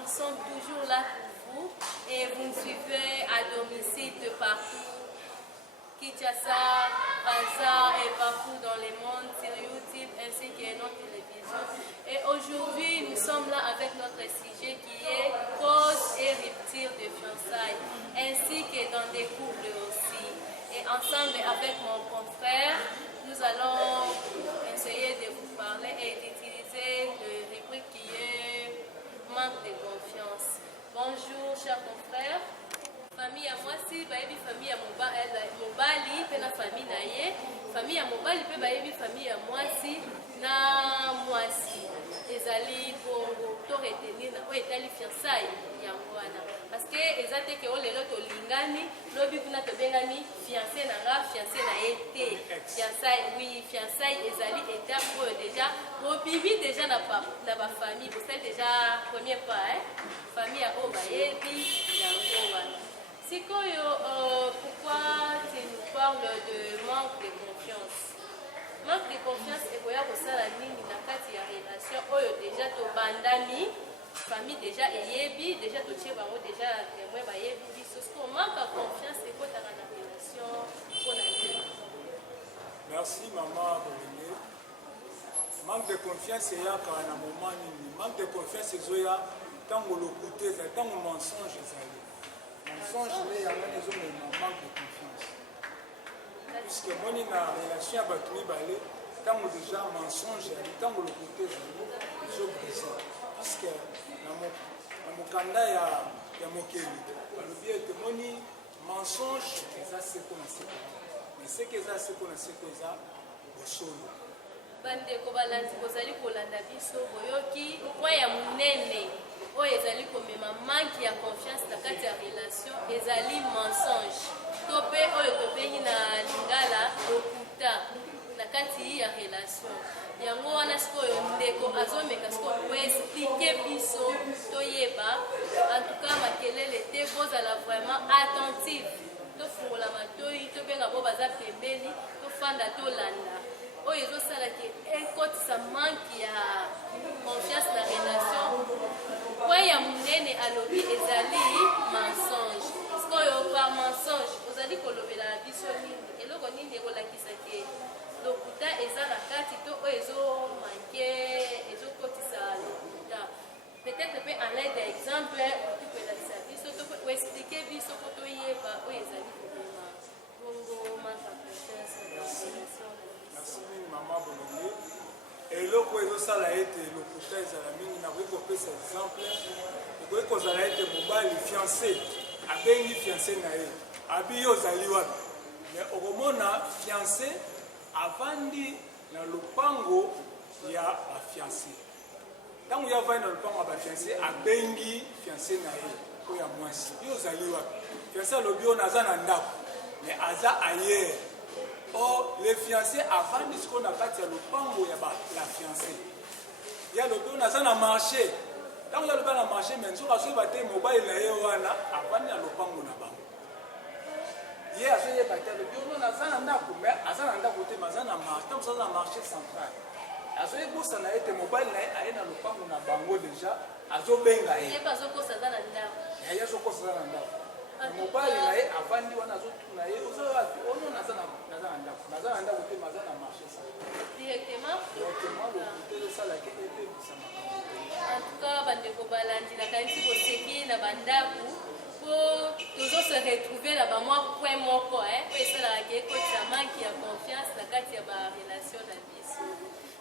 nous sommes toujours là pour vous et vous nous suivez à domicile de partout. Kinshasa, Gaza et partout dans le monde, sur YouTube ainsi que nos télévisions. Et aujourd'hui, nous sommes là avec notre sujet qui est cause et rupture de fiançailles, ainsi que dans des couples aussi. Et ensemble avec mon confrère, nous allons essayer de vous parler et d'utiliser le rubrique qui est manque de confiance. Bonjour, chers confrères. Famille ya mwasi bayebi famille ya mobali pe na famille na ye, famille ya mobali pe bayebi famille ya mwasi na mwasi ezali bongo to retenir na oyo etali fiançailles yango wana parce que eza te ke o lelo tolingani lobi kuna tobengani fiancé na nga fiancé na ye te fiançailles. Oui, fiançailles ezali étape oyo déjà bobibi déjà na bafamille bosali déjà premier pas famille ya oyo bayebi yango wana. Pourquoi tu nous parles de manque de confiance? Manque de confiance et koya kosala nini na kati ya relation oyo déjà tobandani famille déjà eyebi déjà totie bango déjà témoin bayebi biso ce qu'on manque de confiance et kotaka na relation mpona nini? Merci maman Bolenge. Manque de confiance eyaka na moment nini? Manque de confiance ezoya ntango lokuta ezali ntango mensonge ezali. Mensonge ne yango ezomema manque de confiance. Puisque moi na relation ya bato mibale ntango déjà mensonge ezali ntango lokuta ezali ezobrise. Puisque na mokanda ya mokili balobi ete moni mensonge eza seko na seko mais seke eza seko na seko eza bosolo. Bandeko balandi kozali kolanda biso boyoki point ya monene oyo ezali komema manque ya confiance na kati ya relation ezali mensonge to mpe oyo tobengi na lingala lokuta na kati ya relation yango wana sikoyo ndeko azomeka sikoyo koexplike biso toyeba antuka makelele te bozala vraiment attentive tofungola matoi tobenga bo baza pembeni tofanda tolanda oyo ezosalaki ekotisa manque ya confiance na relation point ya monene alobi ezali mensonge sikoyo par mensonge ozali kolobela biso nini eloko nini ekolakisa ke lokuta eza na kati to oyo ezomanke ezokotisa lokuta peut-être mpe en l'aide ya exemple topelakisa biso to oexplike biso po toyeba oyo ezali kolema bongo manque ya confiance na relation. Merci mingi maman Bolenge. Eloko ezosala ete lokuta ezala mingi nakoki kopesa exemple ekoki kozala ete mobali fiancé abengi fiancé na ye abi yo ozali wapi mais okomona fiancé avandi na lopango ya bafiancé ntango ye avandi na lopango ya bafiancé abengi fiancé na ye oyo ya mwasi yo ozali wapi fiancé alobi oyo naza na ndako mais aza ayer. Or, les fiancés avant de ce qu'on a fait, le pango ya la fiancée. Il y a le peu on a ça dans marché. Quand il y a le peu dans marché, mais sur la suite baté mobile là et wana avant il y a le pango na bango. Il y a ce baté le peu on a ça dans ndako mais à ça dans ndako te maza na marché, comme ça dans marché central. À ce niveau ça na été mobile là et dans le pango na bango déjà, à zo benga e. Il y a pas zo ko ça dans ndako. Il y a zo ko ça dans ndako. Mobile là et avant il wana zo tuna e ozo wapi ono na ça naza anda kote maza na marché ça directement le côté ça la qui était ça en tout cas bandeko balandi na kanisi koseki na bandaku po toujours se retrouver là ba moi point moko po esalaka ke ekotisa manque ya confiance na kati ya ba relation na biso.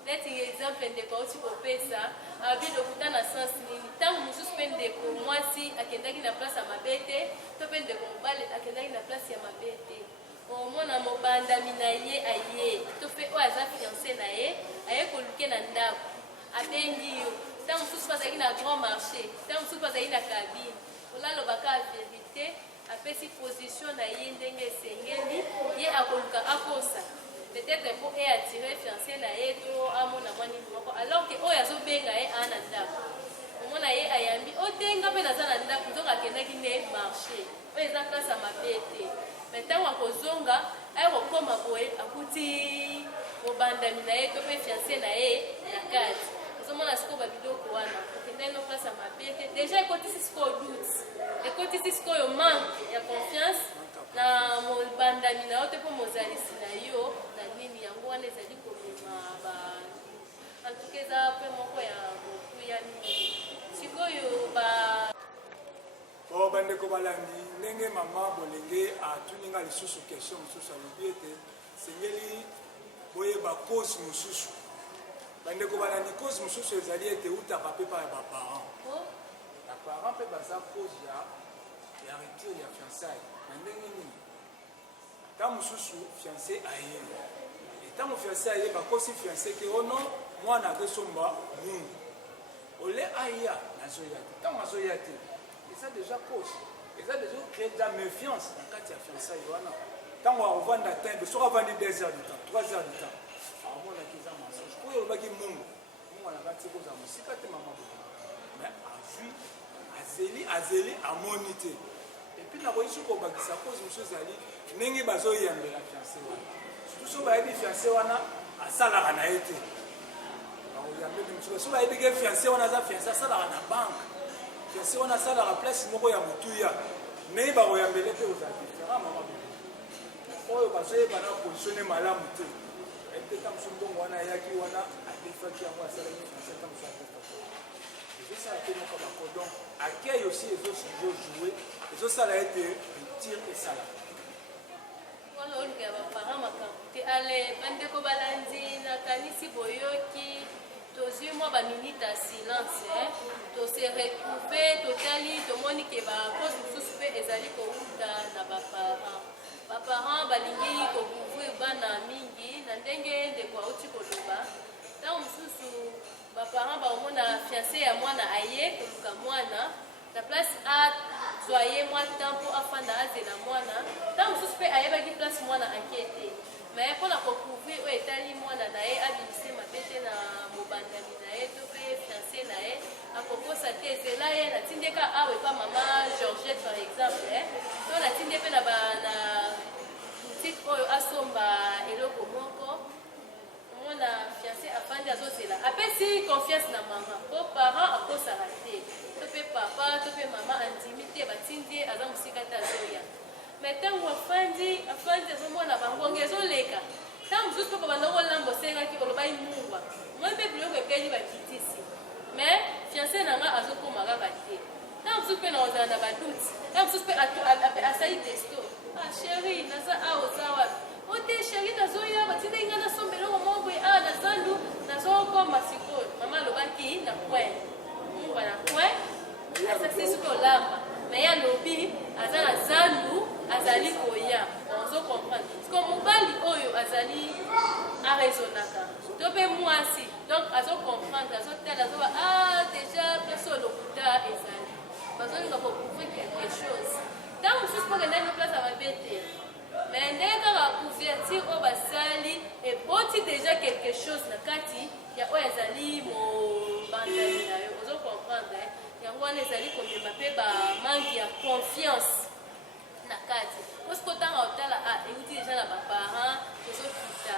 Neti exemple ndeko auti kopesa abi lokuta na sens nini ntango mosusu mpe ndeko mwasi akendaki na place ya mabe te to mpe ndeko mobali akendaki na place ya mabe te omona mobandami na ye aye to mpe oyo aza fiancé na ye aye koluke na ndako abengi yo ntango mosusu mpe azalaki na grand marché ntango mosusu mpe azalaki na cabine olalobaka ya vérité apesi position na ye ndenge esengeli ye akoluka akosa peut-être po e atire fiancé na ye to amona mwanini moko alors ke oyo azobenga ye aa na ndako omona ye ayambi otenga mpe naza na ndako nzongo akendaki nde marché oyo eza place ya mabe te mais ntango akozonga aye kokóma boye akuti mobandami na ye to mpe fiancé na ye na kati ozomona sikoyo babiloko wana okende no place ya mabe dire que déjà ekotisi sikoyo doute ekotisi sikoyo manque ya confiance na mobandami na yo te mpo mozalisi na yo na nini yango wana ezali komema antuka eza mpe moko ya mokuya mingi sikoyo bandeko balandi ndenge mama bolenge atuninga lisusu question mosusu alobi ete sengeli boyeba cause mosusu bandeko balandi cause mosusu ezali ete utaka mpe pa ya baparent baparent mpe baza cause ya rupture ya fiançaille na ndenge nini ntango mosusu fiancé aye ntango fiancé aye bakosi fiancé ke ono mwana akesomba mungu ole aya nazoya te ntango azoya te eza déjà cause eza déjà créé de la méfiance na kati ya fiançaille wana ntango akovanda tembe soki avandi 2 heures du temps 3 heures du temps amonaki eza mensonge po oyo olobaki mungu alakati kozala mosika te mama boye mais azeli amoni te epuis nakoki soki kobakisa cause mosusu ezali ndenge bazoyambela fiancé wana surtout so bayebi fiancé wana asalaka na ye te bakoyambeli mosusu so bayebi ke fiancé wana aza fiancé asalaka na banke fiancé wana asalaka place moko ya motuya ndenge bakoyambele mpe kozala différent mama boye oyo bazoyebana positione malamu te epeta mosu mbongo wana ayaki wana adefaki yango asalaki fiancé ta mosu adefaki ezosala te moko bako donc accueil aussi ezojoue ezosala ete rupture esala wana oluka ya baparent makambo te ale bandeko balandi nakanisi boyoki tozwi mwa baminute ya silence tose retrouve totali tomoni ke bacause mosusu mpe ezali kouta na baparent balingi kocouvrir bana mingi na ndenge ndeko auti koloba ntango mosusu baparent baomona fiancé ya mwana aye koluka mwana na place azwa ye mwa temps mpo afanda azela mwana ntango mosusu mpe ayebaki place mwana ake te mais mpona kocouvrir oyo etali mwana na ye abimisi mabe te na mobandami na ye to mpe fiancé na ye akokosa te ezela ye natindeka awa epa mama Georgette par exemple to natindi mpe na boutique oyo asomba eloko moko omona fiancé afandi azozela apesi confiance na mama po parent akosaka te to mpe papa to mpe mama andimi te batindi ye aza mosika te azoya mais ntango afandi azomona bangonge ezoleka ntango mosusu mpe babanda kolamba osengaki olobai mungwa moi mpe biloko epeli bakitisi mais fiancé na nga azokoma kaka te ntango mosusu mpe na kozala na baduti ntango mosusu mpe asali testo chéri naza awa oza wapi ote chéri nazoya batindaki nga nasomba eloko moko boye awa na zandu nazokoma sikoyo mama alobaki na coin mungwa na coin asasi soki olamba mais ye alobi aza na zandu azali koya ozokomprendre siko mobali oyo azali araisonnaka to mpe mwasi donc azokomprendre azotala azoba déjà place oyo lokuta ezali bazolinga kocouvrir quelque chose ntango mosusu mpo kendaki no place ya mabe te mais ndenge kaka ouverture oyo basali eboti déjà quelque chose na kati ya oyo ezali mobandani na yo ozokomprendre yango wana ezali komema mpe bamanque ya confiance na kati posiko ntanga otala euti deja na baparent tozokita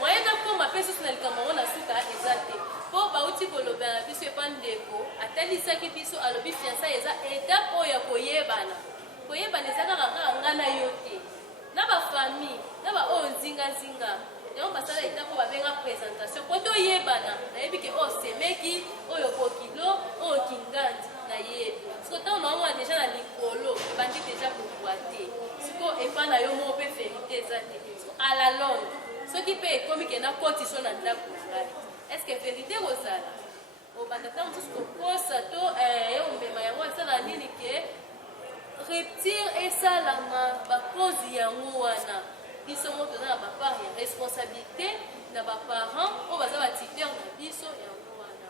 moyen nakoma mpe susu na likambo yango na suka eza te mpo bauti kolobela na biso epa ndeko atalisaki biso alobi fiançai eza étape oyo ya koyebana eza kaka nga na yo te na bafamille na baoyo nzingazinga yango basala étape oyo babenga présentation po toyebana nayebi ke oyo semeki oyo kokilo oyo kingandi nayebi siko ntango naomona deja na likolo ebandi deja kokwa te siko epa na yo moko mpe verité eza te siko ala longue soki mpe ekomi ke nakotiso na ndako na ngai estce verité kozala obanda ntango mosusu kokosa to eomema yango esala nini ke rupture esalama bakozi yango wana biso moko toza na bapart ya responsabilité na baparent oyo baza batiteur na biso yango wana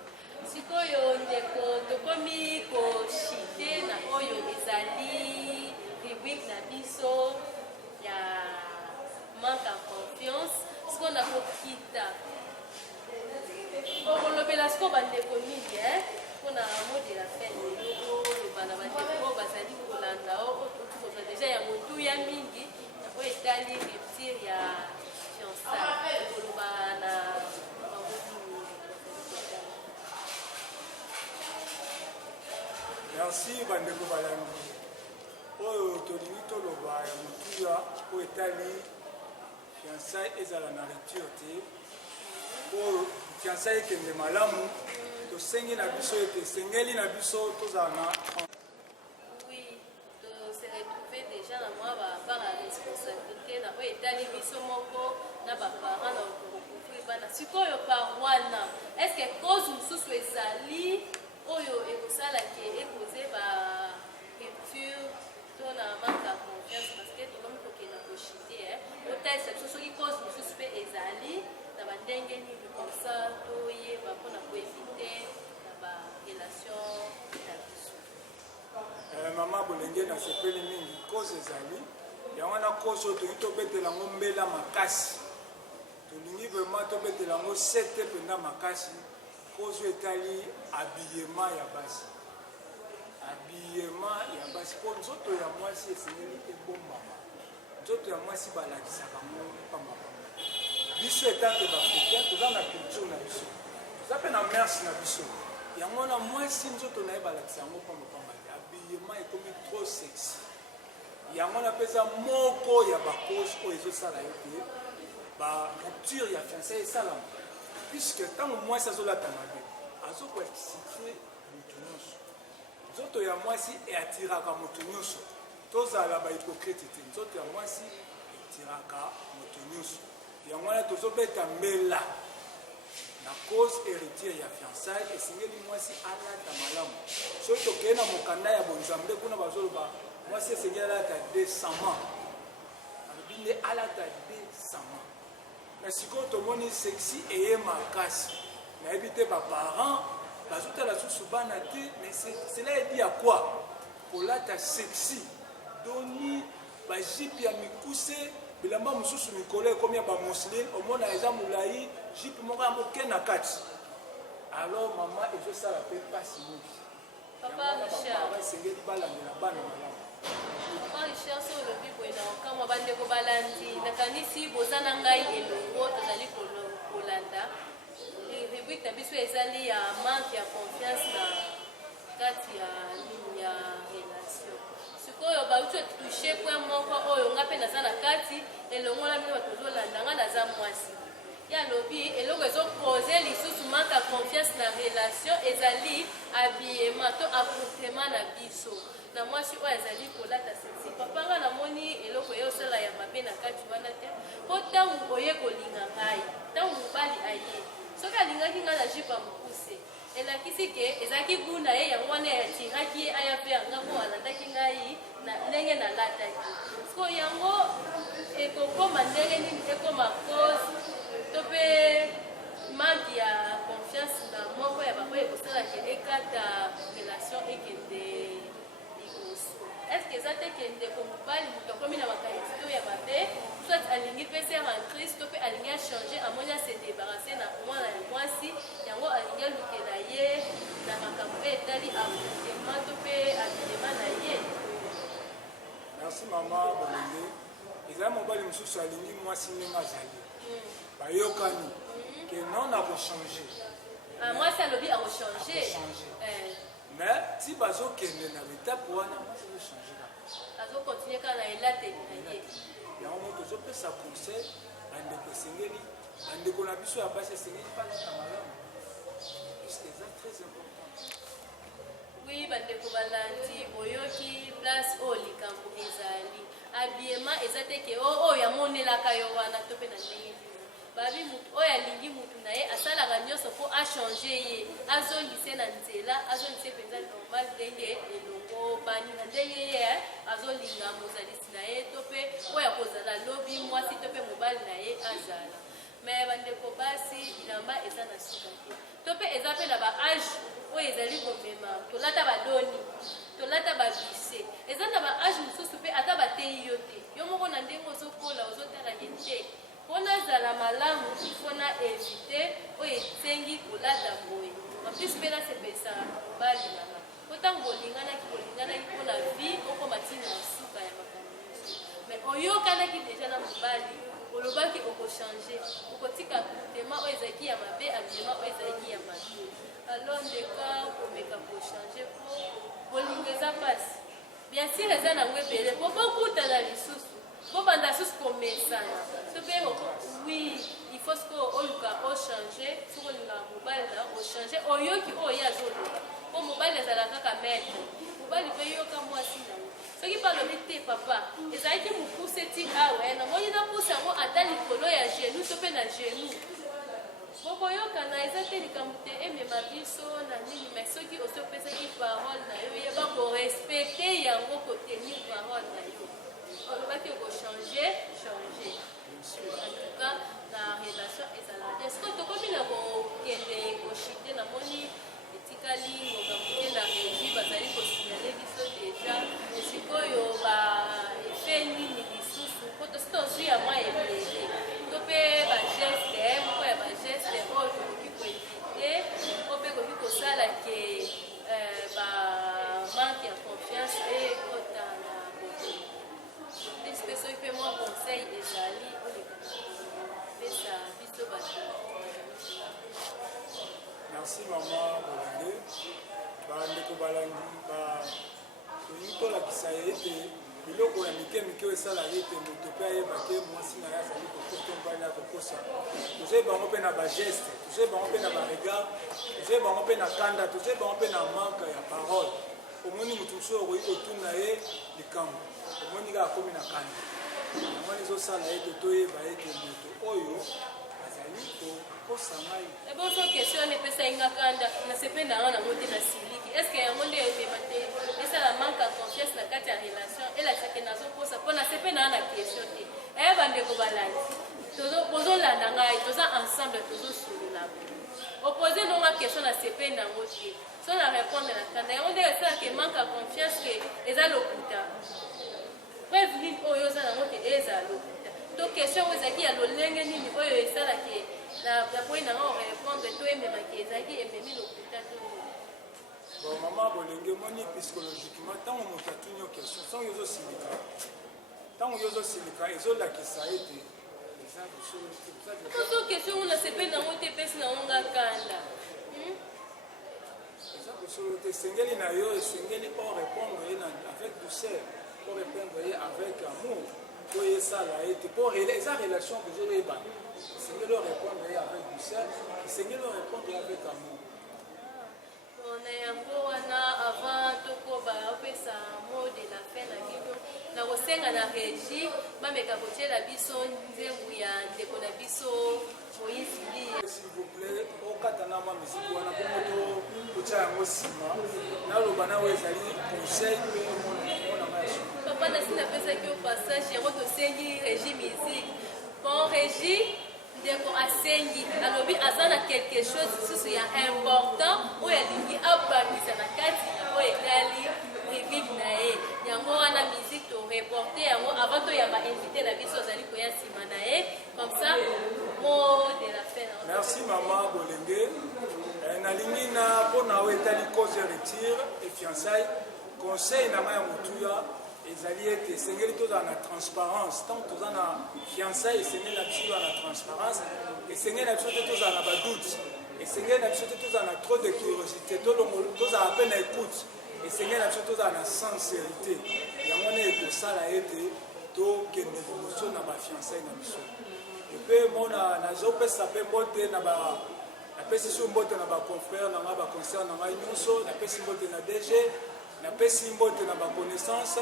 sikoyo ndeko tokomi koshite na oyo ezali rubrique na biso ya manque ya confiance siko na kokita okolobela siko bandeko mingi mpona mot de la fin lelo oloba na bandeko oyo bazali kolanda oyo kozwa deja ya motuya mingi oyo etali rupture ya fiançai koloba na Merci bandeko balandi. Oyo tolingi toloba ya motuya po etali fiançailles ezala na rupture te. Po fiançailles ekende malamu tosengi na biso ete esengeli na biso tozala na oui se retrouver déjà na mwa bapart ya responsabilité na oyo etali biso moko na baparent na okokokufri bana sikoyo par wana estce cause mosusu ezali oyo ekosalaki ekoze ba rupture to na manque ya confiance parce que tokomi kokenda kochite otalisa biso soki cause mosusu mpe ezali na bandenge nini comme ça toyeba mpona koevite na barelation na biso. mama bolenge nasepeli mingi cause ezali yango wana cause oyo toki tobetela yango mbela makasi tolingi vraiment tobetela yango sete mpenza makasi cause oyo etali habillement ya basi habillement ya basi mpo nzoto ya mwasi esengeli ebombama nzoto ya mwasi balakisaka ngo pambapamba biso etanke baafricain toza na culture na biso toza mpe na merce na biso yango na mwasi nzoto na ye balakisa yango pambapamba habillement ekomi trop sexy yango na mpenza moko ya bacause oyo ezosala ye te barupture ya fiançai esalama puisque ntango mwasi azolata mabe azokoexcite motu nyonso nzoto ya mwasi eatiraka motu nyonso tozala bahypocrite te nzoto ya mwasi etiraka motu nyonso yango wana tozobeta mbela na cause héritier ya fiançai esengeli mwasi alata malamu soki tokeye na mokanda ya bonzambe kuna bazoloba mwasi esengeli alata décemment alobi nde alata décemment na sikoyo tomoni sexy eye makasi nayebi te baparent bazotala susu bana te mais cela edi ya quoi kolata sexy doni bajipe ya mikuse bilamba mosusu mikolo ekomi ya bamusline omona eza molai jipe moko ya moke na kati alors mama ezosala mpe mpasi mingi Papa Richard esengeli balandela bana malamu. Papa Richard so olobi boye na okamwa bandeko balandi nakanisi boza na ngai elongo tozali kolanda rubrique na biso ezali ya manque ya confiance na kati ya ligne ya relation sikoyo bauti touche point moko oyo nga mpe naza na kati elongo na bino batozolanda nga naza mwasi ya lobi eloko ezopose lisusu manque ya confiance na relation ezali habillement to apportement na biso na mwasi oyo ezali kolata sexy papa nga namoni eloko ye osala ya mabe na kati wana te mpo ntango oye kolinga ngai ntango mobali aye soki alingaki ngai na jipe ya mokuse elakisi ke ezalaki guna ye yango wana yatiraki ye aya mpe yanga mpo alandaki ngai na ndenge nalataki so yango ekokoma ndenge nini ekoma cause to mpe manque ya confiance na moko ya baoyo ekosalaki ekata relation ekende liboso estce eza te kende ko mobali moto akomi na makanisi to ya mabe soit alingi mpe se rentrice to mpe alingi achange amoni ase débarrasse na mwana ya mwasi yango alingi alukela ye na makambo oyo etali apportement to mpe habillement na ye. Merci mama bolenge ezali mobali mosusu alingi mwasi ndenge azali bayokani ke non akochange mwasi alobi akochange mais ti bazokende na betape wana mwasi azochange azokontinue kaka na elateli na ye yango mo tozopesa conseil bandeko esengeli bandeko na biso ya basi esengeli balata malamu puisque eza très important. Oui bandeko balandi boyoki place oyo likambo ezali habillement eza te ke oyo yamonelaka yo wana to mpe na ndenge babi mutu oyo alingi mutu na ye asalaka nyonso mpo achange ye azongise na nzela azongise mpenza normal ndenge elongo bani na ndenge ye azolinga mozalisi na ye to mpe oyo akozala lobi mwasi to mpe mobali na ye azala me bandeko basi bilamba eza na suka te to mpe eza mpe na baage oyo ezali komema tolata badoni tolata babise eza na baage mosusu mpe ata bateyi yo te yo moko na ndenge ozokola ozotala ye te mpo nazala malamu mpona evite oyo esengi kolata boye mapisi mpe nasepesaka mobali nanga mpo ntango bolinganaki mpona vi okoma ntina ya suka ya makambo nyonso mais oyokanaki deja na mobali olobaki okochange okotika tema oyo ezalaki ya mabe habillement oyo ezalaki ya mabe alors ndeka komeka kochange mpo bolingi ouverture eza nango ebele po bokutana lisusu bobanda lisusu komesana to mpe oui il faut siko oluka ochange soki olinga mobali na ochange oyoki oyo ye azoloba po mobali ezala kaka maître mobali mpe yoka mwasi na ye soki balobi te papa ezali te mopuse ti awa namoni napuse yango ata likolo ya genou to mpe na genou bokoyokana eza te likambo te emema biso na nini mais soki osopesaki parole na yo yeba korespecte yango kotenir parole na yo olobaki okochange change en tout cas na relation ezala te soki tokomi na kokende koshite namoni etikali mokambo te na régie bazali kosignale biso deja sikoyo baefe nini lisusu po tosi tozwi ya mwa ebele to mpe bageste moko ya bageste oyo tokoki koevite o mpe koki kosala ke bamanque ya confiance ekota na boto mpe soki mpe mwa conseil ezali olekapesa biso bato. Merci maman Bolande. Bandeko balandi tolingi tolakisa ye ete biloko ya mike mike oyo esalaka ete moto mpe ayeba te mwasi na ye azali kokosa mbali ya kokosa tozoyeba bango mpe na bageste tozoyeba bango mpe na baregard tozoyeba bango mpe na kanda tozoyeba bango mpe na manque ya parole omoni motu mosusu okoki kotuna ye likambo omoni kaka akomi na kanda yango ezosala ete toyeba ete moto oyo azali kokosa ngai eboso question epesa inga kanda nasependa yango nango te na siliki estce yango nde emema te esala manque ya confiance na kati ya relation elakisake nazokosa mpo nasependa yango na question te eye bandeko balandi bozolanda ngai toza ensemble tozosolola opose nonga question nasependa yango te so na répondre na kanda yango nde esalaka manque ya confiance ke eza lokuta preuve nini oyo oza nango te eza lokuta to question oyo ezalaki ya lolenge nini oyo esalaki napoi nanga orépondre to ememaki ezalaki ememi lokuta to bon mama bolenge moni psychologiquement ntango moto atuni yo question ntango yozosilika ezolakisa ete oso question ngo nasepe nango te epesi nango nga kanda eza kosolo te esengeli na yo esengeli o répondre ye avec douceur o répondre ye avec amour po esala ete po eza relation kozoloyebana esengeli o répondre ye avec douceur esengeli o répondre ye avec amour na yango wana avant tokoba opesa mot de la fin na bino na kosenga na régie bameka kotiela biso nzembo ya ndeko na biso Moïse Biya s'il vous plaît okatana mwa miziki wana bongo totya yango nsima naloba nawe ezali conseil mpe mona mayaso papa nasi napesaki yo passage yango tosengi régie musique bon régie ndeko asengi alobi aza na quelque chose lisusu ya important oyo alingi abakisa na kati oyo etali rubrique na ye yango wana musique toreporte yango avant toyamba invité na biso azali koya nsima na ye comme ça mot de la fin. Merci maman Bolenge nalingi na mpona oyo etali cause retire et fiançailles conseil na ngai ya motuya ezali ete esengeli tozala na transparence ntango toza na fiançailles esengeli na biso tozala na transparence esengeli na biso te tozala na badoute esengeli na biso te tozala na trop de curiosité tozala mpe na écoute esengeli na biso tozala na sincérité yango nde ekosala ete tokende liboso na bafiançailles na biso epe mona nazopesa mpe mbote napesi so mbote na baconfrère na ngai baconcert na ngai nyonso napesi mbote na DG napesi mbote na baconnaissance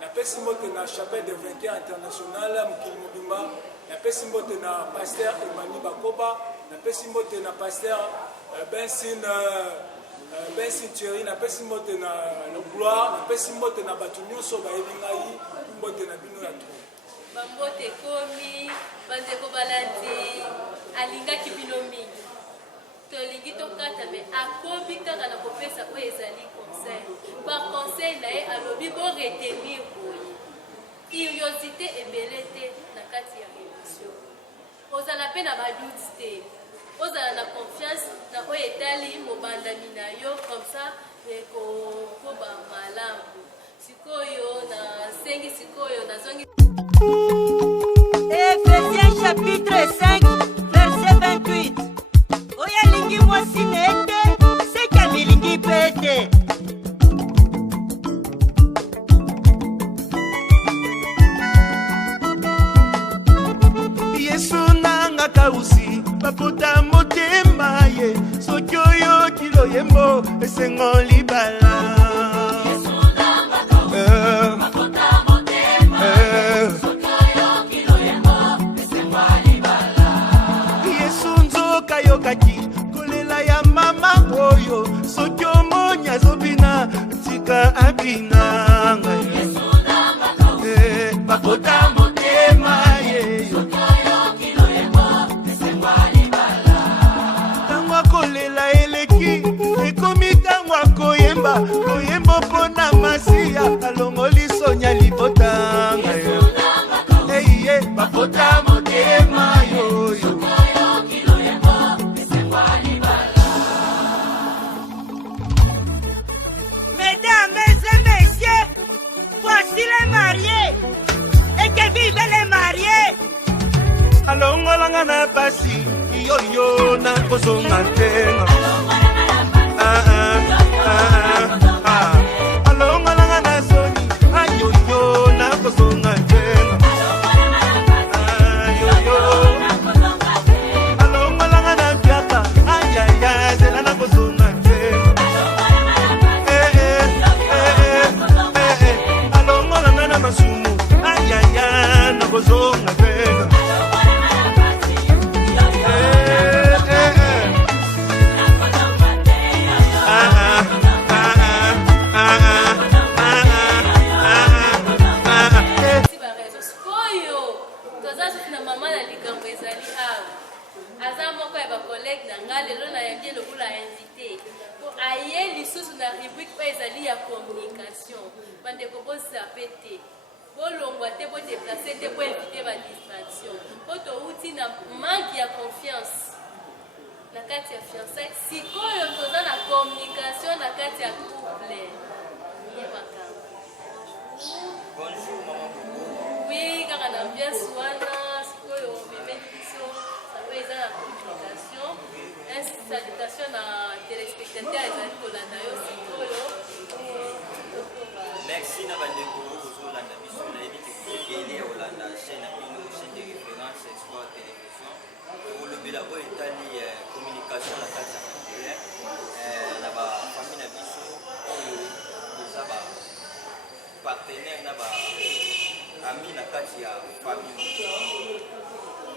napesi mbote na chapelle de vainqueur international mokili mobimba napesi mbote na pasteur Emmanuel Bakoba napesi mbote na pasteur Bensin Thierry napesi mbote na Gloire napesi mbote na bato nyonso bayebi ngai mbote na bino ya tro bambote komi bandeko balandi alingaki bino mingi tolingi tokata me akobi kaka na kopesa oyo ezali conseil par conseil na ye alobi boretenir boye curiosité ebele te na kati ya relation ozala mpe na badoute te ozala na confiance na oyo etali mobandami na yo comme ça ekokoba malamu sikoyo nasengi sikoyo nazongi Ephésiens chapitre 5 verset 28 oyo alingi mwasi na ete seki amilingi mpe ete moko esengo libala Yesu nzoka yokaki kolela ya mama oyo soki omoni azobina tika abina bakota motema yeyo tango akolela eleki ekomi tango akoyemba koyemba mpona masiya alongoli sonya libotanga eye bakota motema yoyo Mesdames et messieurs, voici les mariés et que vivent les mariés. alongolanga na pasi yoyo na kozonga ntenga alongolanga na soni ayoyo na kozonga ntenga alongolanga na mpiaka ayaya zela na kozonga ntenga alongolanga na masumu ayaya na kozonga ntenga communication bandeko bosape te bolongwa te bodeplace te boinvite badistraction po touti na manque ya confiance na kati ya fiançai sikoyo toza na communication na kati ya couple ye makambo oui kaka na ambiance wana sikoyo memeli biso sabo eza na communication salutation na téléspectateur ezali kolanda yo sikoyo. Merci na bandeko kozolanda biso nayebi te kokele olanda chaîne bino chaîne de référence Espoir Télévision kolobela oyo etali communication na kati ya couple na bafamille na biso oyo eza bapartenaire na baami na kati ya famille.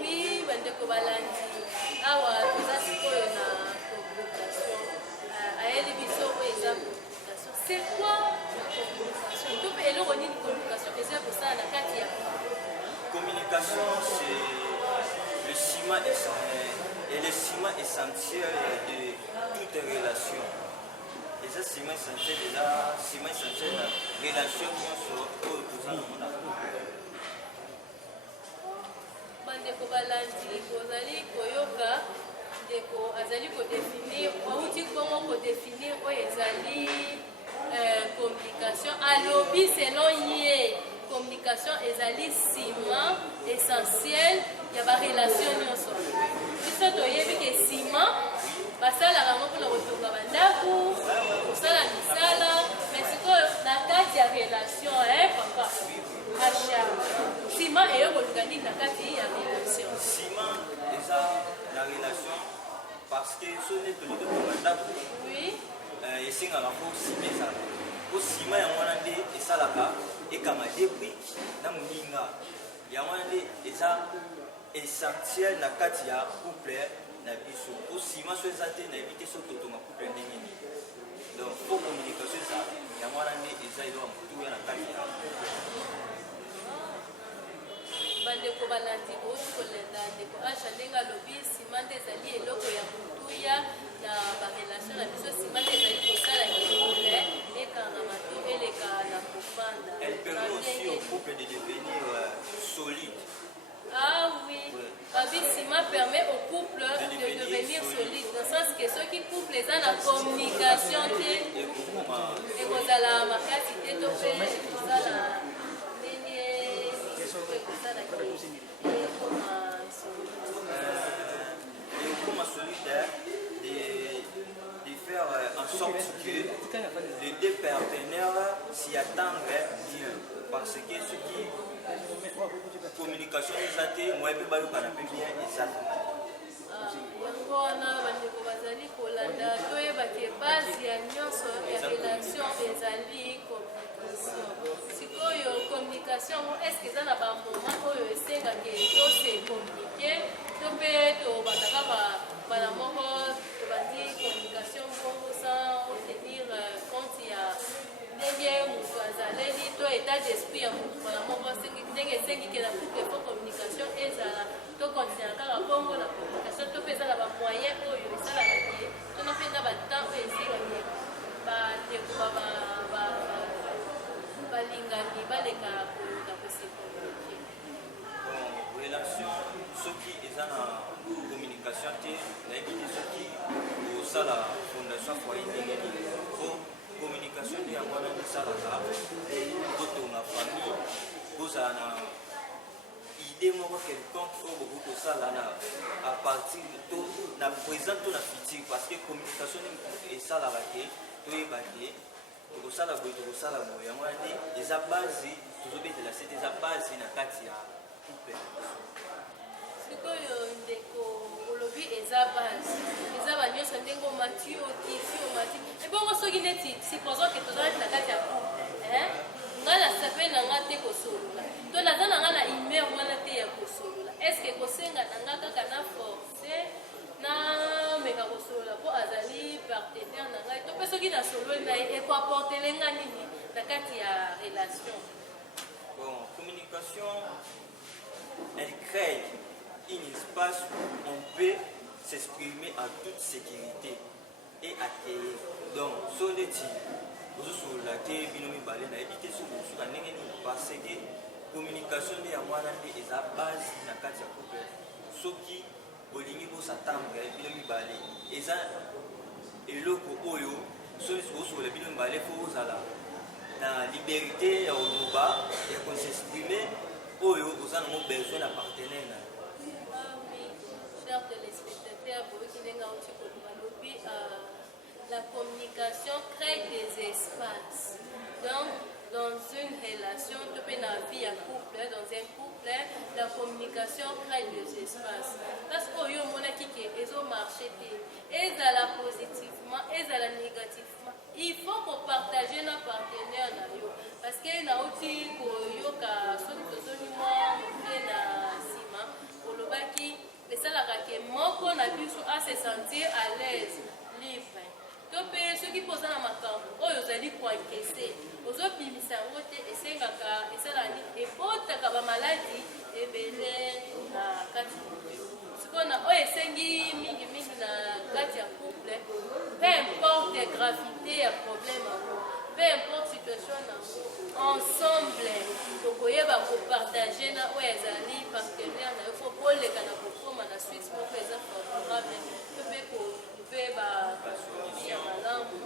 Oui, bandeko balandi awa toza sikoyo na communication ayeli biso oyo eza communication. C'est quoi communication? Donc eloko nini communication eza kosala na kati ya communication? C'est le ciment essentiel de toute relation. Et ça ciment essentiel na relation nyonso oyo toza na mona. bandeko balandi kozali koyoka ndeko azali kodefinir auti bongo kodefinir oyo ezali communication alobi selon ye communication ezali ciment essentiel ya barelation nyonso biso toyebi ke ciment basalaka yango mpona kotonga bandako kosala misala mais sikoyo na kati ya relation papa acha ciment eyokoluka nini na kati ya relation ciment eza na relation parce que soki tolingi kotonga ndako esengaka po ciment ezala po ciment yango wana nde esalaka ekanga de brique na moninga yango wana nde eza essentiel na kati ya couple na biso po ciment so eza te nayebi te soki totonga couple ndenge nini donc po communication eza yango wana nde eza eloko ya motuya na kati ya bandeko balandi bouti kolenda ndeko asha ndenge alobi nsima nde ezali eloko ya motuya na barelation na biso nsima nde ezali kosala couple ekangama to eleka na kofanda. Elle permet aussi au couple de devenir solide. Ah oui, Babi Sima permet au couple de devenir solide dans le sens que ceux qui couplent les en communication et vous allez la makasité de faire vous allez de faire en sorte que les deux partenaires s'y attendent bien parce que ce qui communication est athée, moi je vais bien exactement. yango wana bandeko bazali kolanda toyebaki base ya nyonso ya relation ezali communication. Sikoyo communication est-ce que eza na bamoment oyo esengaki tose communique to mpe tobandaka bana moko tobandi communication bongo sans retenir compte ya ndenge moto azaleli to état d'esprit ya moto bana moko ndenge esengike na toute efo communication ezala to continue kaka bongo na communication to mpe ezala bamoyen oyo esalaka te tona mpe na batemps oyo esengaki bandeko balingani baleka koyoka kose communique. Relation soki eza na communication te nayebi te soki osala fondation foyer ndenge nini po communication nde yango wana esalaka kotonga famille kozala na idée moko quelconque oyo bokoki kosala à partir to na présent to na futur parce que communication esalaka te toyeba te tokosala boye tokosala boye yango wana nde eza base tozobetela sete eza base na kati ya couple. Sikoyo ndeko olobi eza base eza banyonso ndenge omati okisi omati ebongo soki neti supposons ke tozalaki na kati ya couple ngai nasape na nga te kosolola to naza na nga na humeur wana te ya kosolola estce kosenga na nga kaka na force na meka kosolola mpo azali partenaire na ngai to mpe soki nasololi na ye ekoaportele nga nini na kati ya relation. Bon, communication elle crée un espace où on peut s'exprimer en toute sécurité et accueillir. Donc, so neti ozosolola te bino mibale nayebi te soki osuka ndenge nini parce que communication nde yango wana nde eza base na kati ya couple soki bolingi bosatambwe bino mibale eza eloko oyo soki ozosolola bino mibale fo ozala na liberté ya koloba ya kosexprime oyo oza nango besoin na partenaire na chers téléspectateurs, la communication crée des espaces. Donc, dans une relation, tu peux la vie à couple, dans un couple, la communication crée des espaces. Parce que yo mona qui est au marché, et la positivement, et la négativement. Il faut qu'on partage nos partenaires na yo. Parce que na outil ko yo ka son tozoni moi na sima pour le baki et ça la que moko na biso à se sentir à l'aise, libre. Donc ceux qui posent na makambo oyo zali ko encaisser ozo bimisa ngote esengaka esalani ebotaka ba maladie ebele na kati sikona oyo esengi mingi na kati ya couple peu importe gravité ya problème peu importe situation ensemble tokoyeba kopartage na oyo ezali partenaire na yo fo koleka na kokoma na suite moko eza favorable to mpe kope basolution ya malamu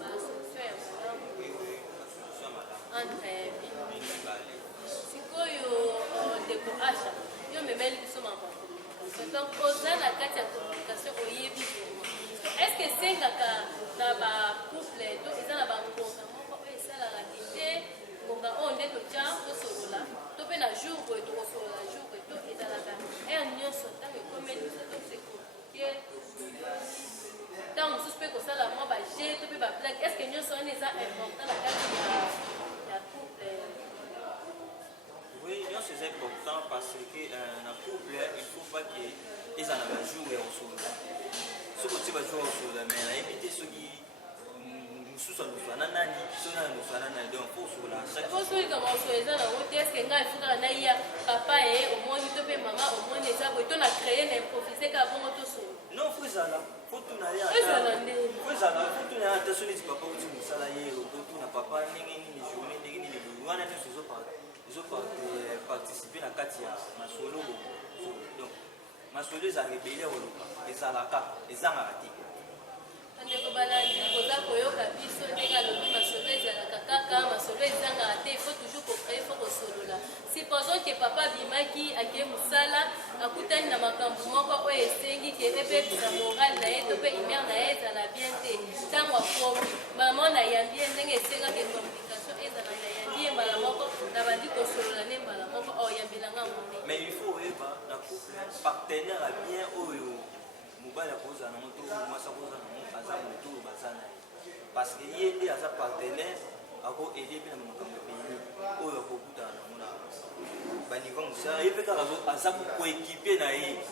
basolution ya malamu entre bino sikoyo ndeko asha yo memeli biso makambo donc oza na kati ya communication oyebi est-ce que esengaka na bacouple to eza na bangonga moko oyo esalaka te ngonga oyo nde totya tosolola to mpe na jour boye tokosolola jour boye to ezalaka ere nyonso ntango ekomeli biso tosekoke ntango mosusu mpe kosala mwa baje to mpe baplaque est ce que nyonso wana eza important na kati ya couple. Oui, c'est important parce que dans le couple, il faut pas que les en avaient joué au sol. Ce que tu vas jouer au sol, mais éviter ceux qui nous sont nous nani, ceux là nous sont nani, donc faut sur la chaque fois. Faut que comment sur les ans, on est-ce que il faut que naïa papa et au moins tu peux maman au moins les arbres, tu as créé l'improvisé qu'avant tout ça. Non, faut ça là, faut tout naïa. Faut ça là, faut tout naïa. Attention les papa où tu nous salaires, au tout na papa n'engeni ni journée n'engeni ni le wana ne se pas. Ils ont participé à la Katia, Masolo. Donc, Masolo a rébellé au Loka, et Zalaka, et Zamarati. Il faut toujours créer pour solo. Supposons que papa Bimaki a qui Moussala a coûté un makambu moko esengi ke ebe sa moral na eto pe imer na et à la bienté. Tango ko maman na yambi ndenge esenga ke communication ezala na yambi mbala moko na bandi ko solo na mbala moko o yambi na ngambo. Mais il faut eba na couple partenaire bien oyo mobali akozala nango to mwasi akozala nango aza motu oyo baza na ye parce que ye nde aza partenaire akoede mpe na makambo ebele oyo akokutana nango na baniveau mosala ye mpe kaka aza koekipe na ye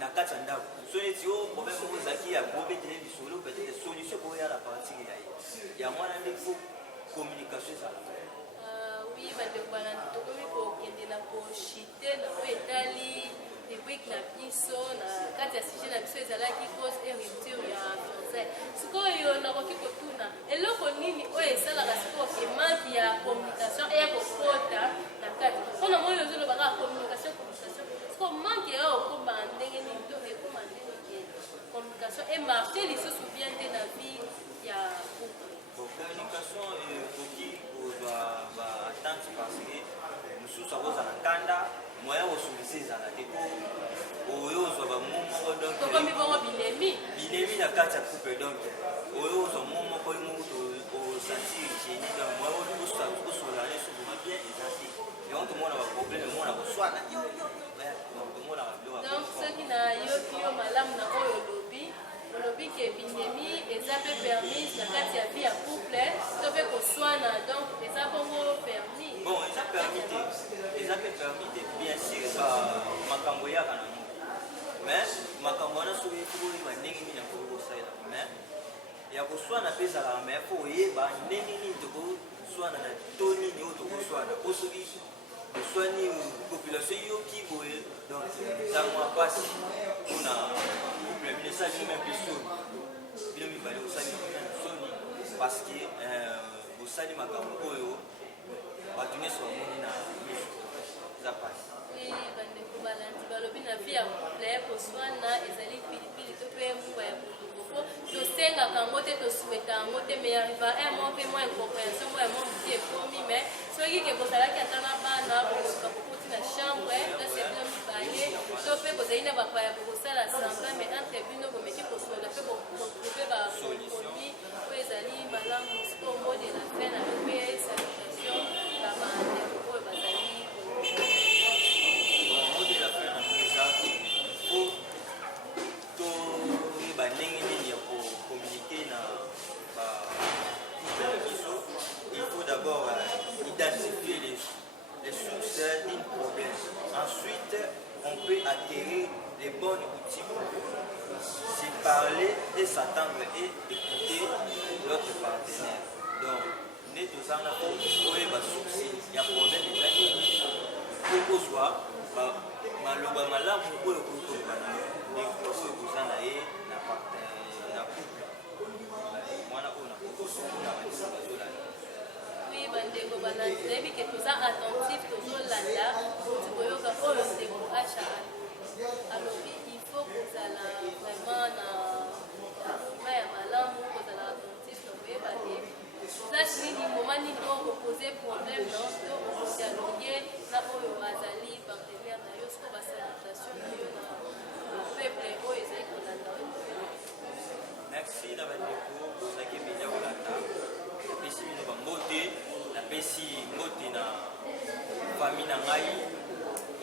na kati ya ndako so neti o problème moko ezalaki ya kobetele lisolo peut-être solution koya na partir ya ye yango wana nde fo communication ezalaka. Oui, bandeko balandi tokomi kokende na koshite na oyo etali rubrique na biso na kati ya sujet na biso ezalaki cause et rupture ya fiançailles. Sikoyo nakoki kotuna eloko nini oyo esalaka sikoyo emanki ya communication eya kokota na kati mpona moi ozolobaka communication sikoyo manki eya okoma ndenge nini to ekoma ndenge keni communication emarche lisusu bien te na vie ya couple. Communication ekoki kozwa attente parce que mosusu akozala nkanda moya kosungisa ezala te po oyo ozwa bamo moko donc tokomi bongo binemi na kati ya couple donc oyo ozwa mo moko yo moko osentir geni donc moya osola lesokoma bien eza te yango tomona baproblème omona koswana tomonaka biloko donc soki nayoki yo malamu na oyo olobi ke binemi eza mpe permis na kati ya vie ya couple to mpe koswana donc eza bongo permis bon eza permis te bien sûr makambo eyaka nango mais makambo wana soki ekokoyeba ndenge nini yakoki kosalela mais ya koswana mpe ezalaka mais fo oyeba ndenge nini tokoswana na to nini oyo tokoswana po soki oswani population yoki boye donc ntango ya pasi mpona couple bino esali meme mpe soni bino mibale osali meme soni parce que bosali makambo oyo bato nyonso bamoni na miso eza pasi. bandeko balandi balobi na vie ya couple koswana ezali pilipili to mpe mbuba ya kolongoko tosengaka yango te tosueta yango te mais arriva un mois mpe mwa incompréhension mwa ya mwa moki ekomi mais soki ke bozalaki ata na bana bokosuka kokoti na chambre place bino mibale to mpe bozali na bapaya bokosala sembla mais entre bino bomeki kosola mpe botrouve bakompromis oyo ezali malamu siko mode la fin na mpe salutation ya bandeko oyo bazali ndenge nini ya communiquer na biso il faut d'abord identifier les sources d'un problème. Ensuite on peut acquérir les bonnes outils pour se parler et s'attendre et écouter notre partenaire. Donc nous tozanga koyeba source ya problème ezali po kozwa maloba malamu oyo kokoloba na ndeko oyo koza na ye na couple mwana oyo na bazolanda. Oui, bandeko balandi nayebi ke toza attentif tozolanda oti koyoka oyo ndeko acha alobi il faut kozala vraiment na ya malamu kozala attentif na koyeba te place nini moma nini oyo kopose problème na to okodialogue na oyo azali partenaire na yo siko basalutation na yo na peuple oyo ezali kolanda merci na bandeko bozalaki ebele ya kolanda napesi bino bambote napesi mbote na famille na ngai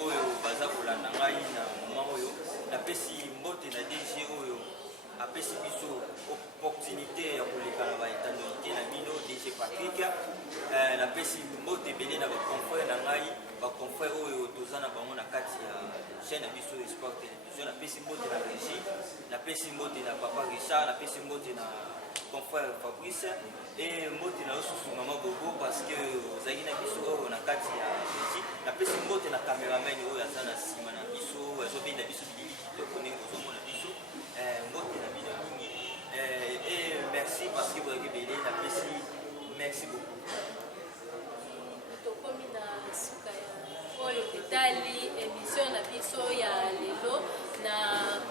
oyo baza kolanda ngai na moma oyo napesi mbote na DG oyo apesi biso opportunité ya koleka na baétendonité na bino DG Patrick napesi mbote ebele na baconfrère na ngai baconfrère oyo toza na bango na kati ya chaîne na biso Sport Télévision napesi mbote na Régie napesi mbote na Papa Richard napesi mbote na confrère Fabrice et mbote na osusu Mama Bobo parce que ozalaki na biso oyo na kati ya Régie napesi mbote na cameraman oyo aza na nsima na biso azobenda biso bilili kitoko ndenge ozomona biso mbote na bino mingi et merci parce que vous avez béni napesi merci beaucoup. tokomi na suka ya oyo etali émission na biso ya lelo na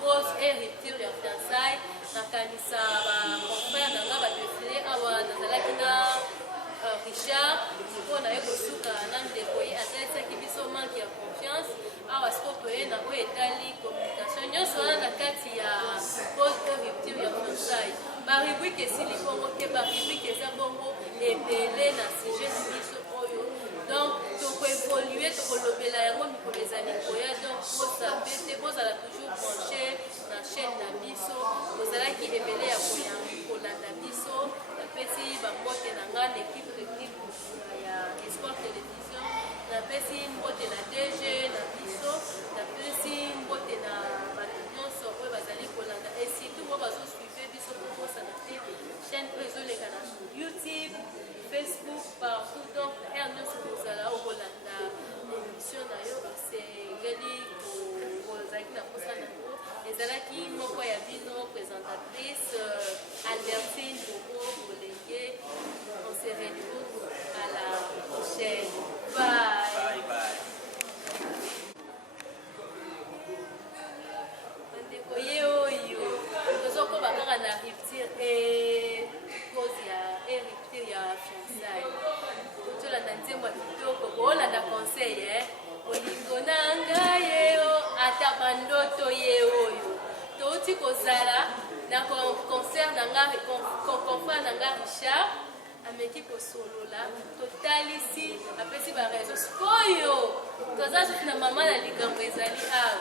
cause et rupture ya fiançailles nakanisa baconfrère na nga badefile awa nazalaki na Richard mpo na ye kosuka na ndeko ye atalisaki biso manque ya confiance awa siko toye na oyo etali communication nyonso wana na kati ya cause et rupture ya fiançailles barubrike esili bongo te barubrike eza bongo ebele na sujet na biso oyo donc tokoévolue tokolobela yango mikolo ezali koya donc bosape te bozala toujours branché na chaîne na biso bazalaki ebele ya kolanda biso napesi bambote na nga na équipe technique ya Espoir Télévision napesi mbote na DG na biso napesi mbote na bato nyonso oyo bazali kolanda et surtout mo bazosuive biso kokosana te chaîne oyo ezoleka na YouTube Facebook partout donc aire nyonso kozala okolanda émission na yo osengeli kozalaki na posa na yo ezalaki moko ya bino présentatrice Albertine Bobo Bolenge. On se retrouve à la prochaine. Bye. Bye bye. Bandeko ye oyo tozokoba kaka na rupture et cause ya fiançailles tolanda nzembo ya kitoko koolanda conseil olingo na ngai yo ata bandoto ye oyo touti kozala na concert na nga confrère na nga Richard ameki kosolola totalisi apesi barezo sikoyo toza soki na mama na likambo ezali awa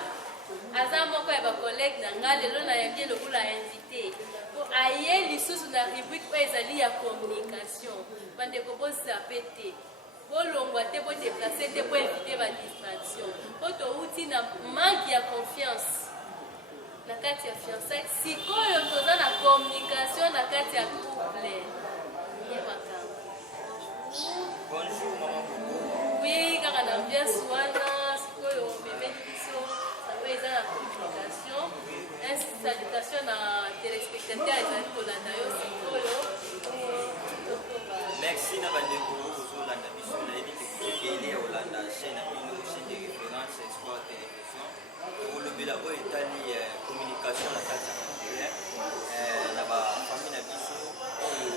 aza moko ya bacollègue na nga lelo nayangi lokola invité po aye lisusu na rubrique oyo ezali ya communication bandeko bozape te bolongwa te bodeplace te boevite badistraction po touti na manque ya confiance na kati ya fiançailles sikoyo toza na communication na kati ya couple ye makambo. Bonjour maman Bobo. Oui kaka na ambiance wana sikoyo memeli biso sango eza na communication salutation na téléspectateur ezali kolanda yo sikoyo. Merci na bandeko ozolanda biso nayebi te ebele ya kolanda chaîne na bino chaîne de référence Espoir Télévision kolobela oyo etali communication na kati ya couple na bafamille na biso oyo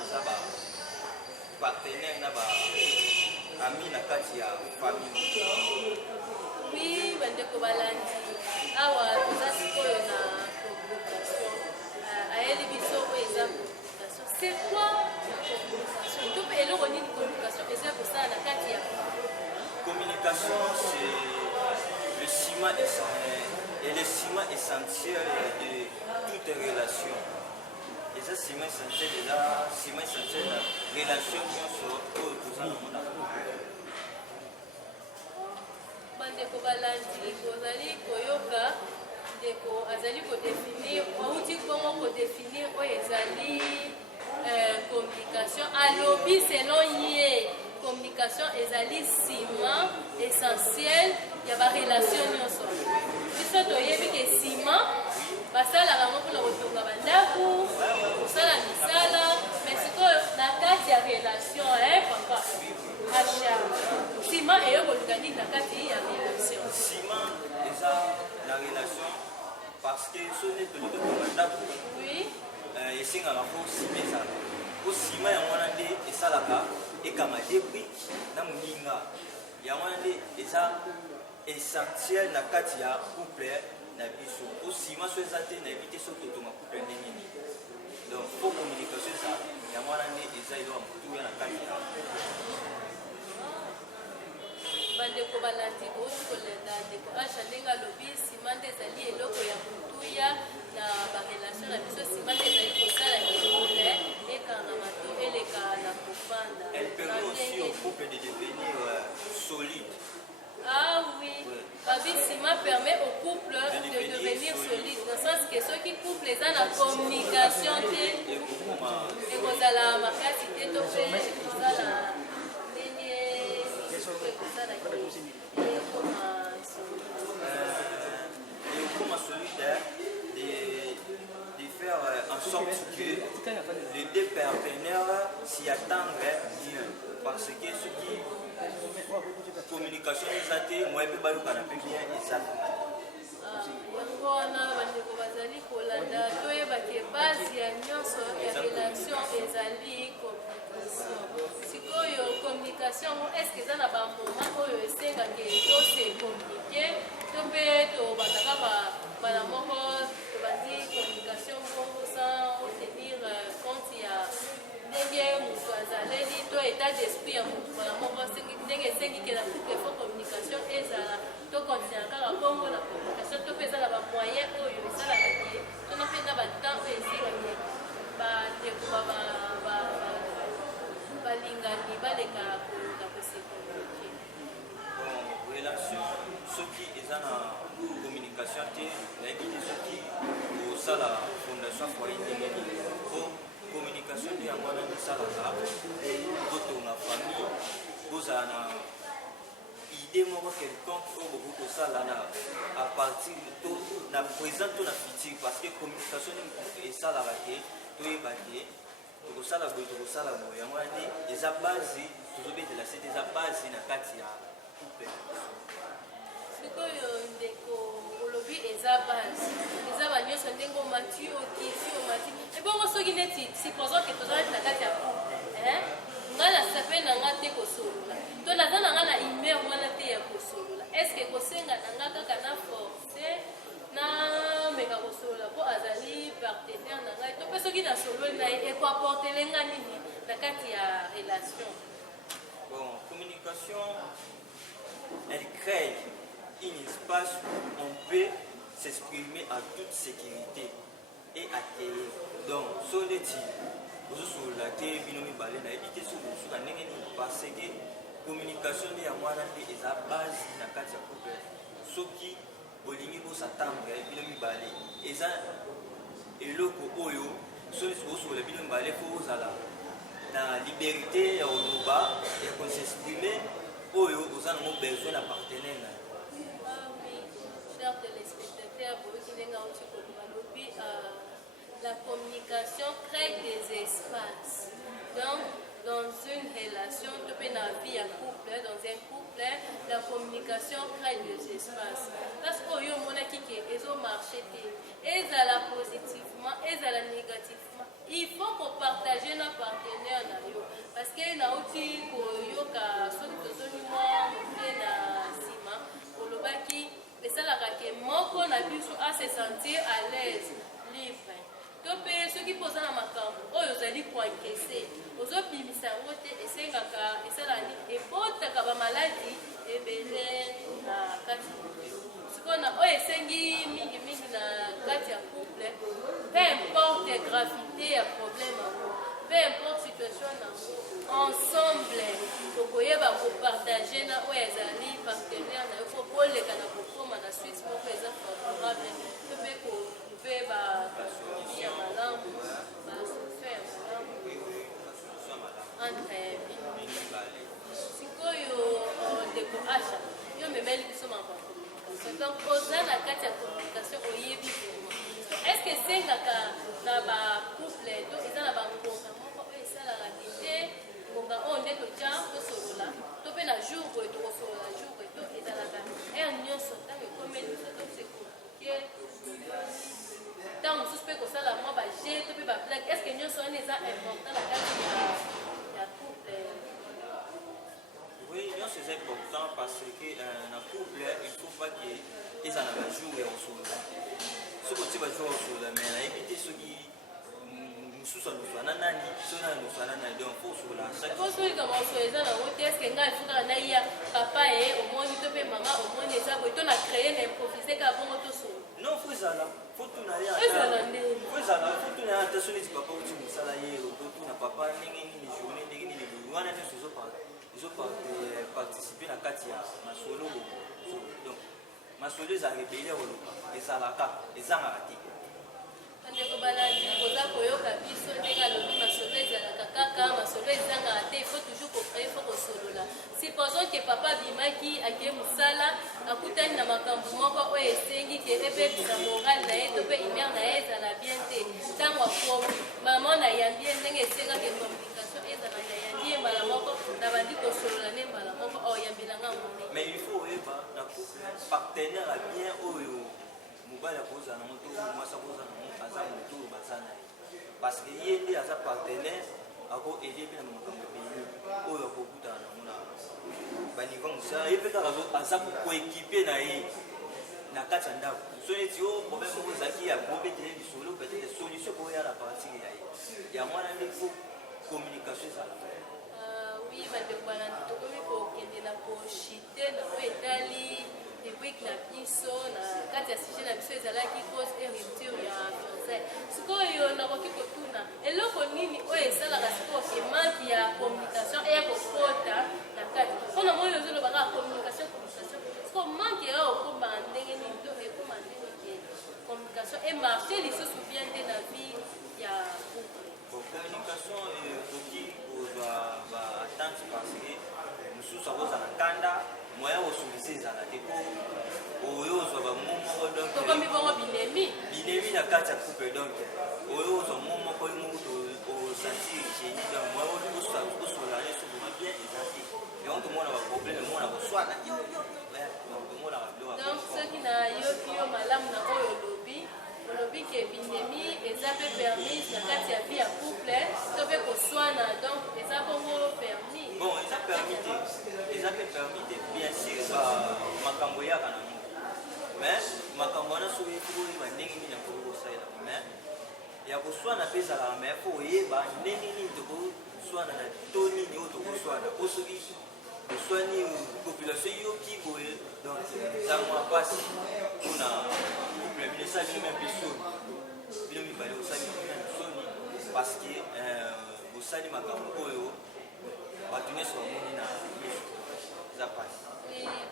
eza bapartenaire na baami na kati ya famille. Oui bandeko balandi awa toza sikoyo na communication ayeli biso oyo eza communication c'est quoi communication to mpe eloko nini communication eza kosala na kati ya Communication, c'est le ciment essentiel de toute relation. Et ça, ciment essentiel de la relation pour tout ça dans mon amour. bandeko balandi kozali koyoka ndeko azali kodefinir outi bongo kodefinir oyo ezali communication alobi selon ye communication ezali ciment essentiel ya barelation nyonso biso toyebi ke ciment basalaka yango mpona kotonga bandako kosala misala mais sikoyo na kati ya relation papa acha ciment eyo kolinga nini na kati ya relation Ciment, déjà, la relation, parce que ce n'est pas le cas de oui et c'est un rapport ciment ça. Au ciment, il y a un des et ça là et comme des briques, na muninga. Il y a un des et ça essentiel na katia couple na biso. Au ciment, soit ça t'es na éviter ce que ton couple n'est ni. Donc, pour communication ça, il y a un des et ça il doit tout na katia. bandeko balandi bouti kolanda ndeko acha ndenge alobi nsima nde ezali eloko ya kotuya na barelation na biso nsima nde ezali kosala couple ekangama to eleka na kofanda. Elle permet aussi au couple de devenir solide. Ah oui, babi nsima permet au couple de devenir solide dans le sens que soki couple eza na communication te ekozala makasi te to mpe ekozala ndenge Et comment solidaire de faire en sorte que les deux partenaires s'y attendent bien. Parce que ce qui communication est athée, moi je peux pas bien exactement. yango wana bandeko bazali kolanda toyebake base ya nyonso ya relation ezali communication sikoyo communication yango estce eza na bamoma oyo esengaki tose communike to mpe tobandaka bana moko tobandi communication bongo sans retenir compte ya ndenge moto azaleli to état d'esprit ya moto bana moko ndenge esengiki na couple fo communication ezala tokontinua kaka bongo na communication to mpe ezala bamoyen oyo esalaka te tona mpe na batemps oyo esekaki bandeko balingani baleka koluka kosekonoke. Relation soki eza na communication te nayebi te soki kosala fondation foyer ndenge nini po communication nde yango wana esalaka kotonga famille kozala na idée moko quelconque oyo bokoki kosala na à partir to na présent to na futur parce que communication esalaka te toyeba te tokosala boye tokosala boye yango wana nde eza base tozobetela sete eza base na kati ya couple. Sikoyo ndeko olobi eza base eza banyonso ndenge omati okisi omati ebongo soki neti supposons ke tozalaki na kati ya couple nga nasape na nga te kosolola to naza na nga na humeur wana te ya kosolola estce kosenga na nga kaka na force nameka kosolola mpo azali partenaire na ngai to mpe soki nasololi na ye ekoaportele nga nini na kati ya relation. Bon, communication elle crée un espace où on peut s'exprimer à toute sécurité et accueillir. Donc, so neti bozosolola te bino mibale nayebi te soki bosuka ndenge nini parce que communication nde yango wana nde eza base na kati ya couple soki bolingi bosatendre bino mibale eza eloko oyo so neti bozosolola bino mibale mpo ozala na liberté ya koloba ya kosexprime oyo oza nango besoin na partenaire na yo. Chers téléspectateurs, la communication crée des espaces. Donc, dans une relation, dans un couple, la communication crée des espaces. Parce que yo monaki ke ezo marché te, ezala positivement, ezala négativement. Il faut qu'on partage na partenaire na yo. Parce que na uti ko yoka soki tozoni moi na sima, olobaki esalaka ke moko na biso à se sentir à l'aise, libre. Tope soki poza na makambo oyo ozali koankese ozobimisa yango te esengaka esalani ebotaka bamaladi ebele na kati sikona oyo esengi mingimingi na kati ya couple peu importe gravité ya problème yango peu importe situation nango ensemble tokoyeba kopartage na oyo ezali partenaire na yo po boleka na kokoma na suite moko eza favorable tope kope ya malamu basofere malamu entre sikoyo ndeko asha yo memeli biso mamba communication donc oza na kati ya communication oyebi vraiment est ce que esengaka na bacouple to eza na bangonga moko oyo esalaka te ngonga oyo nde totya tosolola to mpe na jour boye tokosolola jour boye to ezalaka ere nyonso ntango ekomeli biso tosekoke ntango mosusu mpe kosala mwa baje to mpe bablage est ce que nyonso wana eza important na kati ya couple. Oui, nyonso eza important parce que na couple il faut pas que ezala na bajour ya kosolola soki otie bajour ya kosolola mais nayebi te soki mosusu anoswana nani so na anoswana nani donc fo osolola chaque fois eza nango te estce ngai efokaka naiya papa ye omoni to mpe mama omoni eza boye to na créer na improvise kaka bongo tosolo non fo ezala fo tuna ye ezala ndenge fo ezala fo tuna ye ata so neti papa oti mosala ye ototuna papa ndenge nini journée ndenge nini wana nyonso ezoparticipe na kati ya masolo donc masolo ezala ebele koloba ezalaka ezangaka te bandeko balandi koza koyoka biso ndenge alobi masolo ezalaka kaka masolo ezangaka te il faut toujours kopreye fo kosolola supposons ke papa abimaki akeye mosala akutani na makambo moko oyo esengi ke ebebisa moral na ye to mpe humeur na ye ezala bien te ntango akomi mama na yambi ye ndenge esengaka communication ezala na yambi ye mbala moko na bandi kosolola ne mbala moko oyambelanga mone mais il faut oyeba na couple partenaire ya bien oyo mobali akozala nango to mwasi akozala nango aza motu oyo baza na ye parce que ye nde aza partenaire akoelie mpe na makambo ebele oyo akokutana nango na baniveau mosala ye mpe kaka aza koekipe na ye na kati ya ndako so neti o problème moko ezalaki ya bobetele lisolo peut-être solution boya na partir ya ye ya mwana nde fo communication ezalaka. Oui, bandeko balandi tokomi kokende na koshite na po etali epo rubrique na biso na kati ya sujet na biso ezalaki cause et rupture ya fiançailles. Sikoyo nakoki kotuna eloko nini oyo esalaka sikoyo ke manque ya communication eya kokota na kati mpona moi ozolobaka communication sikoyo manque ya okoma ndenge nini to ekoma ndenge ke communication emarche lisusu bien te na vie ya couple. Communication ekoki kozwa baattente parce que mosusu akozala nkanda moyen osungisa ezala te po oyo ozwa bamo moko tokomi bongo binemi na kati ya couple donc oyo ozwa mo moko osanti génie donc moyen osolane sokoma bien eza te yango tomona baproblème emona koswana tomonaka biloko donc soki nayoki yo malamu na oyo olobi ke binemi eza mpe permis na kati ya vie ya couple to mpe koswana donc eza bongo permis bon eza permis te bien sûr makambo eyaka na mo mais makambo wana soki ekokoyeba ndenge nini yakoki kosalela mais ya koswana mpe ezalaka mais fo oyeba ndenge nini tokoswana na to nini oyo tokoswana po soki oswani population yoki boye donc eza mwa mpasi mpona couple bino esali bino mpe soni bino mibale osali bino soni parce que osali makambo oyo bato nyonso bamoni na miso eza mpasi.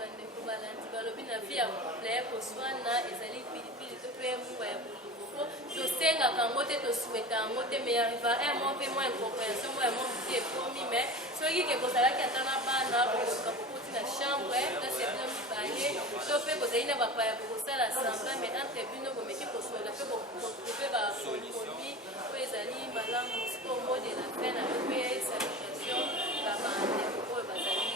bandeko balandi balobi na vie ya couple koswana ezali pilipili to mpe mbuba ya bolungu po tosengaka yango te tosueta yango te mais arriva un mo mpe mwa incompréhension mo ya mo moki ekomi mais soki ke kozalaki ata na bana kokoka kokoti na chambre place bino mibale to mpe kozali na bapaya kokosala semblant mais entre bino bomeki kosuela mpe bokope bakompromis oyo ezali malamu siko mot de la fin na mpe salutation babandeko oyo bazali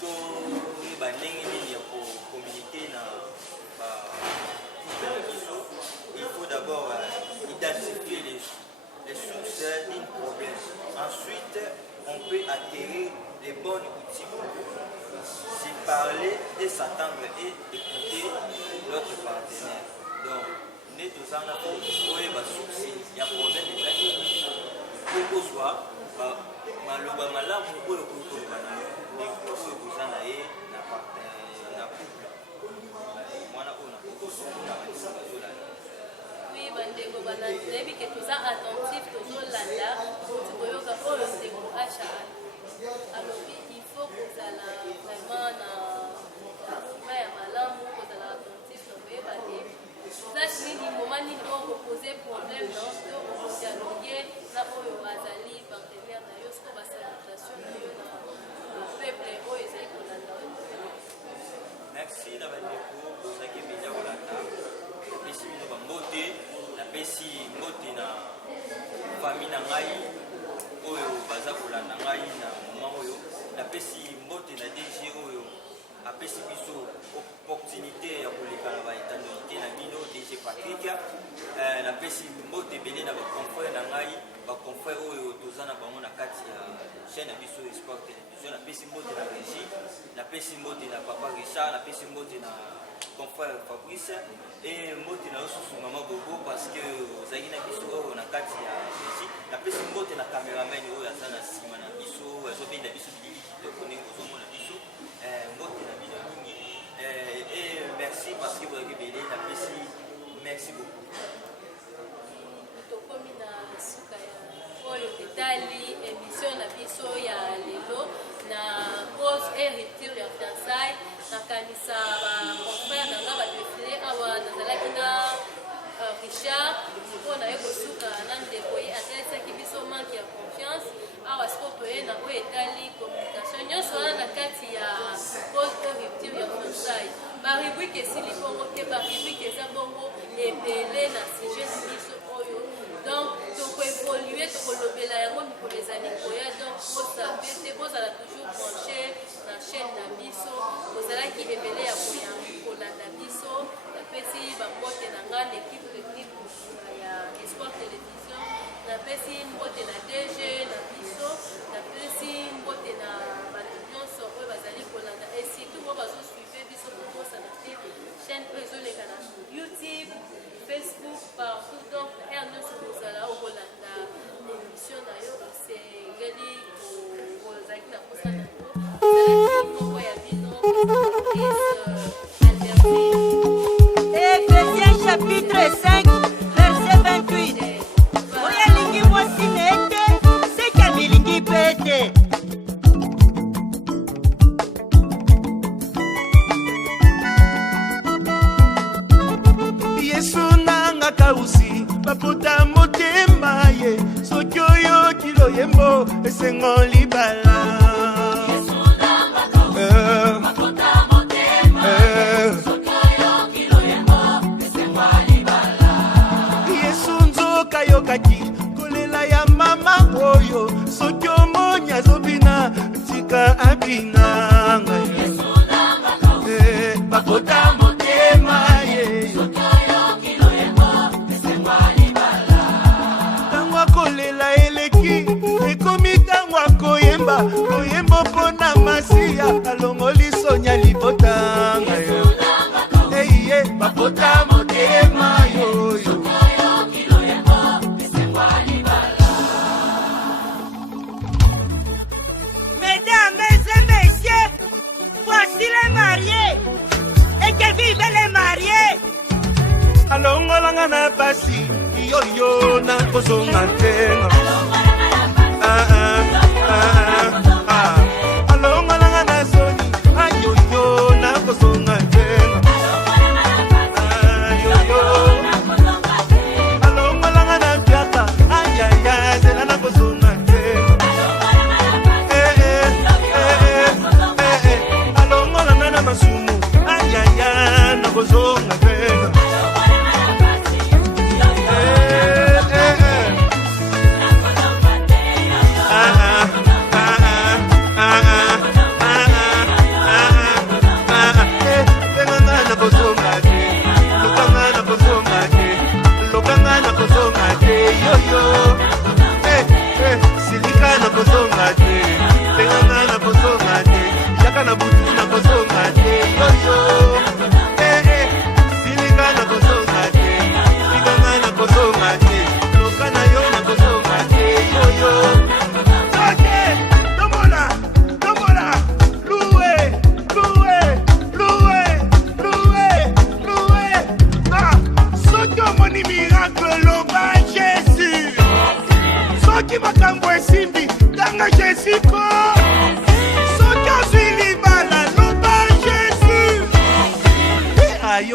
toyeba ndenge nini ya communiquer na biso. Il faut d'abord identifier les sources d'un problème. Ensuite, on peut acquérir les bonnes outils pour se parler et s'attendre et écouter l'autre partenaire. Donc, nous sommes là pour trouver source, il y a un problème de soit maloba malamu oyo kokoloba na yo ndenge oyo koza na ye na couple mwana oyo na bazolanda. oui bandeko balandi nayebi ke toza attentif tozolanda kuti koyoka oyo ndeko asha alobi il faut kozala vraiment na ma ya malamu kozala attentif na koyeba te place nini moma nini oyo kopose problème na to okodialogue na oyo azali partenaire na yo siko basalutation na yo na peuple oyo ezali kolanda oyo. Merci na bandeko bozalaki ebele kolanda napesi bino bambote napesi mbote na famille na ngai oyo baza kolanda ngai na moma oyo napesi mbote na DG oyo apesi biso opportunité ya koleka na baétendonité na bino DG Patrick napesi mbote ebele na baconfrère na ngai baconfrère oyo toza na bango na kati ya chaîne na biso Sport Télévision napesi mbote na Régie napesi mbote na Papa Richard napesi mbote na confrère Fabrice et mbote na osusu Mama Bobo parce que ozalaki na biso oyo na kati ya Régie napesi mbote na cameraman oyo aza na nsima na biso azobenda biso bilili kitoko ndenge ozomona biso mbote na bino mingi et merci parce que bozalaki ebele napesi merci beaucoup. tokomi na suka ya oyo etali émission na biso ya lelo na cause et rupture ya fiançailles nakanisa baconfrère na nga badefile awa nazalaki na Richard mpo na ye kosuka na ndeko ye atalisaki biso manque ya confiance awa siko toye na oyo etali communication nyonso wana na kati ya cause et rupture ya fiançailles barubrike esili bongo te barubrike eza bongo ebele na sujet na biso oyo donc tokoévolue tokolobela yango mikolo ezali koya donc bosape te bozala toujours branché na chaîne na biso bozalaki ebele ya kolanda biso napesi bambote na nga na équipe technique ya Sport Télévision napesi mbote na DG na biso napesi mbote na bato nyonso oyo bazali kolanda et surtout mo bazosuive biso kobosana te chaîne oyo ezoleka na YouTube Facebook partout donc aire nyonso kozala okolanda émission na yo osengeli kozalaki motema ye soki oyo kilo yembo esengo libala yesu nzoka yokaki kolela ya mama oyo soki omoni azobina tika abina bakota motema ye tango akolela eleki ekomi tango akoyemba koyemba mpona masiya alongoli sonya libotanga eye bakota motema yoyo. Mesdames et messieurs, voici les mariés et que vivent les mariés. alongolanga na pasi yoyo na kozonga tenga alongolanga na soni ayoyo na kozonga tenga alongolanga na piaka ayaya zela na kozonga tenga alongolanga na masumu ayaya na kozonga tenga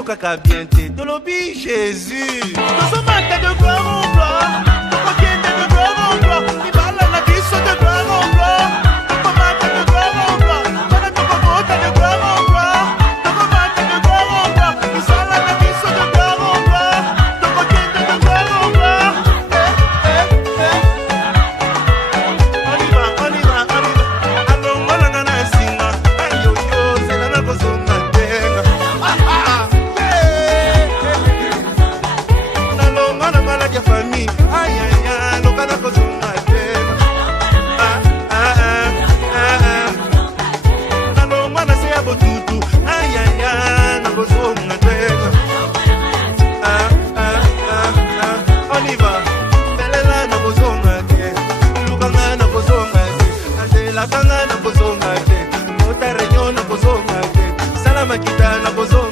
Kaka bien te tolobi Jésus. Nous sommes matin de gloire en gloire. Nous contiennent de gloire en gloire. Il parle à la question de gloire en gloire. Nous sommes matin de gloire en gloire. Nous sommes de gloire en gloire. Nous sommes matin de gloire en gloire. Il parle à la question de gloire en gloire. Nous contiennent de gloire en gloire. On y va, on y va, on y va. Allons, on a un singa. Aïe, yo, yo, c'est la navozona. Famille, aïe aïe aïe, l'on va kozonga nalongwa na se ya botutu aïe aïe aïe na kozonga on y va belela na kozonga te lukanga na kozonga te nazelakanga na kozonga te motarenyo na kozonga te salamakita na kozonga